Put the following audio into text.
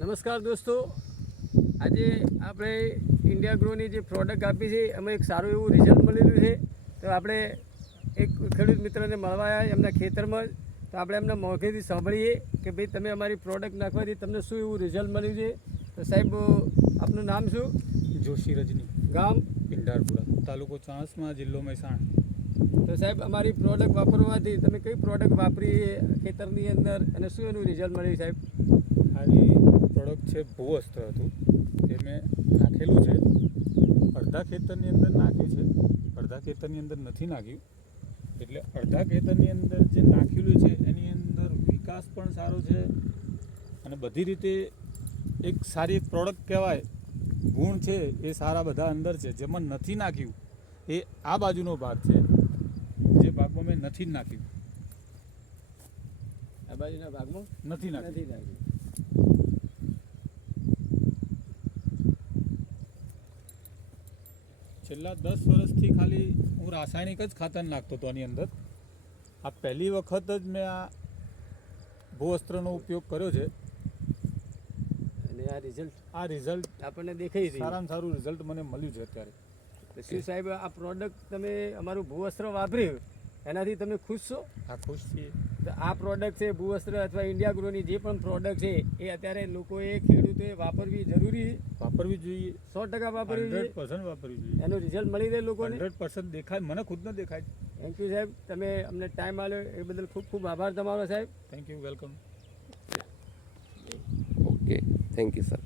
નમસ્કાર દોસ્તો, આજે આપણે ઇન્ડિયા ગ્રોની જે પ્રોડક્ટ આપી છે એમાં એક સારું એવું રિઝલ્ટ મળેલું છે. તો આપણે એક ખેડૂત મિત્રને મળવા આવ્યા એમના ખેતરમાં, તો આપણે એમના મોઢેથી સાંભળીએ કે ભાઈ તમે અમારી પ્રોડક્ટ નાખવાથી તમને શું એવું રિઝલ્ટ મળ્યું છે. તો સાહેબ, આપનું નામ શું? જોશી રજની, ગામ? પિંડારપુરા, તાલુકો ચાણસ્મા, જિલ્લો મહેસાણા. તો સાહેબ, અમારી પ્રોડક્ટ વાપરવાથી તમે કઈ પ્રોડક્ટ વાપરી ખેતરની અંદર અને શું એનું રિઝલ્ટ મળ્યું સાહેબ? આની પ્રોડક્ટ છે ભૂવસ્ત્ર હતું, એ મેં નાખેલું છે. અડધા ખેતરની અંદર નાખ્યું છે, અડધા ખેતરની અંદર નથી નાખ્યું. એટલે અડધા ખેતરની અંદર જે નાખેલું છે એની અંદર વિકાસ પણ સારો છે અને બધી રીતે એક સારી એક પ્રોડક્ટ કહેવાય. ગુણ છે એ સારા બધા અંદર છે. જેમાં નથી નાખ્યું એ આ બાજુનો ભાગ છે, જે ભાગમાં મેં નથી જ નાખ્યું. આ બાજુના ભાગમાં નથી નાખ્યું. નથી નાખ્યું. છેલ્લા 10 વર્ષથી ખાલી હું રાસાયણિક જ ખાતર નાખતો હતો એની અંદર. આ પહેલી વખત જ મેં આ ભૂવસ્ત્રનો ઉપયોગ કર્યો છે. અને આ રિઝલ્ટ આપણને દેખાય છે. સારામાં સારું રિઝલ્ટ મને મળ્યું છે અત્યારે. તો શું સાહેબ, આ પ્રોડક્ટ તમે અમારું ભૂવસ્ત્ર વાપર્યું એનાથી તમે ખુશ છો? આ ખુશ છીએ. તો આ પ્રોડક્ટ છે ભૂવસ્ત્ર અથવા ઇન્ડિયા ગ્રોની જે પણ પ્રોડક્ટ છે એ અત્યારે લોકોએ, ખેડૂતોએ વાપરવી જરૂરી, વાપરવી જોઈએ. 100% વાપરવી જોઈએ. 100% વાપરવી જોઈએ. એનું રિઝલ્ટ મળી રહે લોકોને. 100% દેખાય, મને ખુદને દેખાય. થેન્ક યુ સાહેબ, તમે અમને ટાઈમ આપ્યો એ બદલ ખૂબ ખૂબ આભાર તમારો સાહેબ. Thank you, welcome. Okay, thank you sir.